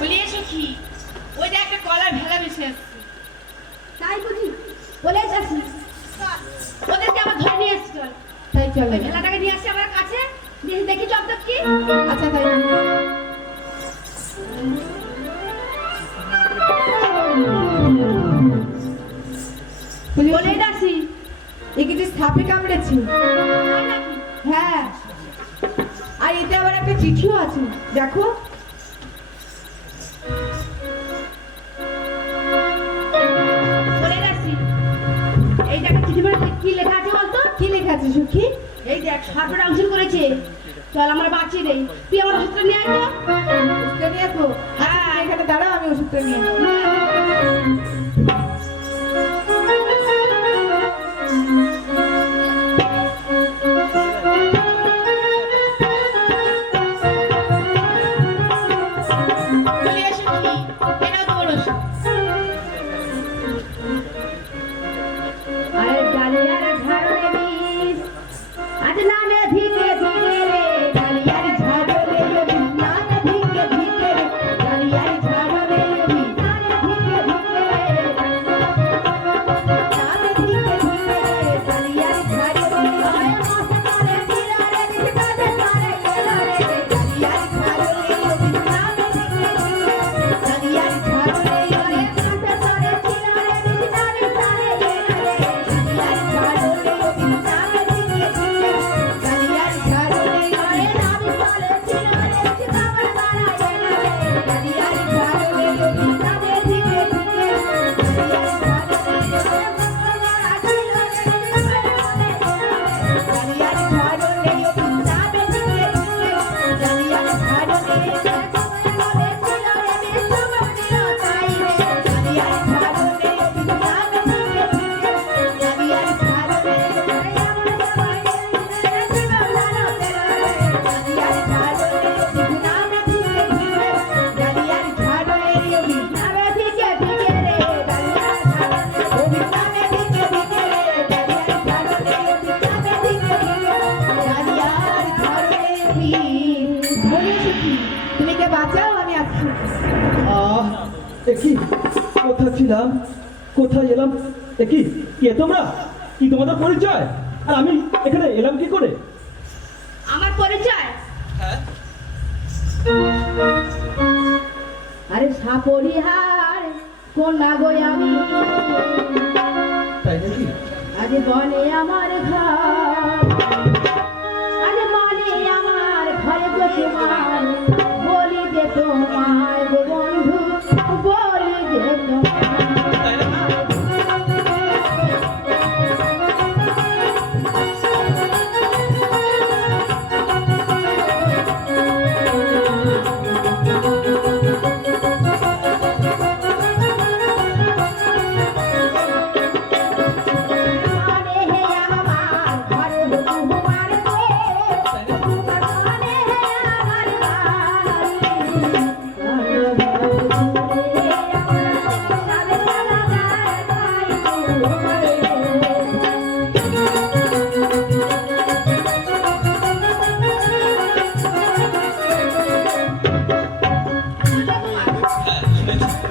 বলি এসো কি ওই যে একটা কলার ভেলা মিশে আসছে। তাই বুঝি বলে যাচ্ছি ওদেরকে আবার ধরে নিয়ে এসছি। চল তাই চল ওই ভেলাটাকে নিয়ে আসছি আমার কাছে, দেখি দেখি চল কি। আচ্ছা তাই বলে যাচ্ছি একে যে সাপে কামড়েছে। হ্যাঁ আর এতে আবার একটা চিঠিও আছে দেখো। বলে যাচ্ছি এই যে একটা চিঠি পড়ে কি লেখা আছে বলতো? কি লেখা আছে সুখী? এই দেখ সাপটা ডাউনশন করেছে, চল আমরা বাঁচিয়ে দেই। তুই আমার ওষুধটা নিয়ে আয় তো। ওষুধটা নিয়ে তো হ্যাঁ এখানে দাঁড়াও আমি ওষুধটা নিয়ে বলি এসো কি এটা তোর ওষুধ। আরে ডালিয়ার ঝাড়ে বিষ আজ নামে ভিকে ভিকে রে ডালিয়ার ঝাড়ে বিষ নামে ভিকে ভিকে রে ডালিয়ার ঝাড়ে বিষ নামে ভিকে ভিকে রে নামে ভিকে ভিকে রে ডালিয়ার ঝাড়ে বিষ আরে মস্ত করে ফিরা রে বিষ কাজে করে গেলা রে ডালিয়ার ঝাড়ে বিষ নামে ভিকে ভিকে ডালিয়ার ঝাড়ে আরে মস্ত করে ফিরা রে বিষ নামে তারে গেলা রে ডালিয়ার ঝাড়ে বিষ নামে ভিকে ভিকে ডালিয়ার ঝাড়ে আরে নামে তারে ফিরা রে বিষ কামড় মারা গেলা রে ডালিয়ার ঝাড়ে বিষ নামে ভিকে ভিকে ডালিয়ার ঝাড়ে আরে কামড় মারা গেলা রে বিষ কামড় ডালিয়ার ঝাড়ে বিষ নামে ভিকে ভিকে ডালিয়ার ঝাড়ে কামড় ফিরা রে বিষ কামড় দিলো তাই রে ডালিয়ার ঝাড়ে বিষ নামে ভিকে ভিকে ডালিয়ার ঝাড়ে আরে আমার সবাই রে জীবনানো তেরা রে ডালিয়ার ঝাড়ে বিষ নামে ভিকে ভিকে ডালিয়ার ঝাড়ে বিষ নামে ভিকে ভিকে রে ডালিয়ার ঝাড়ে বিষ নামে ভিকে ভিকে রে ডালিয়ার ঝাড়ে বিষ নামে ভিকে ভিকে ডালিয়ার ঝাড়ে বিষ বলেছি কি তুমি কে বাঁচাও আমি আসছি। একই কোথা ছিলাম, কোথায় এলাম? একই কে তোমরা? কি তোমাদের পরিচয়? আর আমি এখানে এলাম কি করে? আমার পরিচয় আরে সাপরিহার কন্যা গো আমি তাই নাকি? আজ বনে আমার ঘর আজ বনে আমার ঘরে তো তোমার বলি যে তোমার গো বন্ধু বলি যে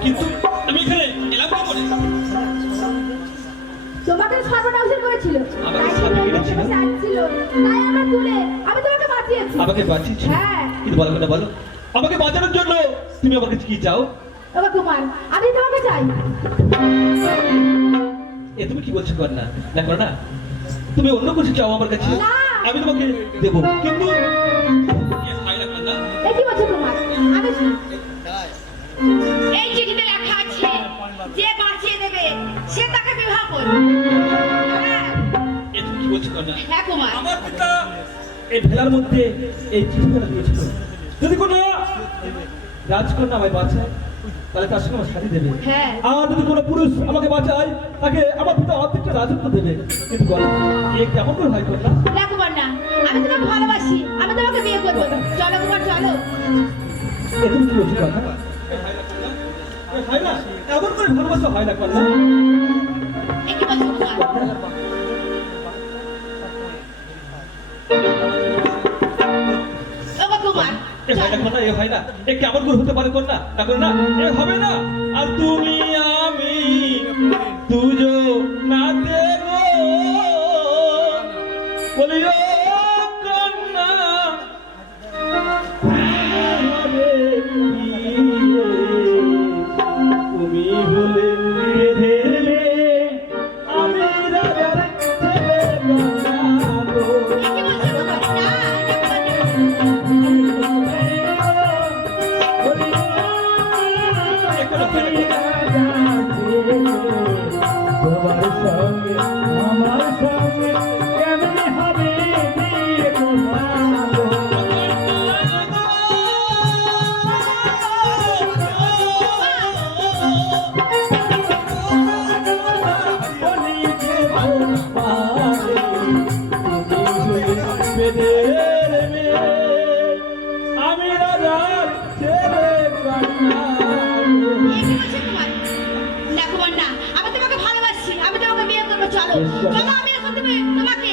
কিন্তু আমি এখানে এলাম কি করে? তোমাকে সর্বনাশ করেছিল আমাকে সাপে কেটেছিল? ছিল তাই আমার তুলে আমি তোমাকে বাঁচিয়েছি। আমাকে বাঁচিয়েছো? হ্যাঁ। কিন্তু বলো না, বলো আমাকে বাঁচানোর জন্য তুমি আমার কাছে কি চাও? বাবা কুমার আমি তোমাকে চাই। এ তুমি কি বলছো কন্যা? দেখো না তুমি অন্য কিছু চাও আমার কাছে, না। আমি তোমাকে দেবো, কিন্তু এ হয় না কন্যা। এ কি বলছো কুমার? আমি এই চিঠিতে লেখা আছে যে বাঁচিয়ে দেবে সে তাকে বিবাহ করবে। হ্যাঁ এ তুমি কি বলছো কন্যা? হ্যাঁ কুমার, আমার পিতা এই ভেলার মধ্যে এই চিঠিটা দিয়েছিল, যদি কোনো রাজকন্যা আমায় বাঁচায় তাহলে তার সঙ্গে আমার শাড়ি দেবে। হ্যাঁ। আর যদি কোনো পুরুষ আমাকে বাঁচায় তাকে আমার পিতা অর্ধেকটা রাজত্ব দেবে। কিন্তু বলো এ কেমন করে হয় কন্যা? না কুমার না, আমি তোমাকে ভালোবাসি, আমি তোমাকে বিয়ে করবো। চলো কুমার চলো। এ তুমি কি বলছো কন্যা? এ হয় না, এমন করে ভালোবাসা হয় না কন্যা। এ কি বলছো কুমার? ওগো কুমার, এ হয় না কন্যা, এ হয় না, এ কেমন করে হতে পারে কন্যা? না কন্যা, এ হবে না। আর তুমি আমি দুজো নাতে গো বলিও কন্যা হবে কি রে? তুমি হলে বেঁধে মেয়ে, আমি রাজার ছেলে কন্যা গো। কি বলছো গো কন্যা? তোমার সঙ্গে আমার সঙ্গে কেমন হবে বিয়ে তোমার? আমি রাজার ছেলে কন্যা। দেখো বন্যা, আমি তোমাকে ভালোবাসি, আমি তোমাকে বিয়ে করবো, চলো চলো, আমি এখন তোমাকে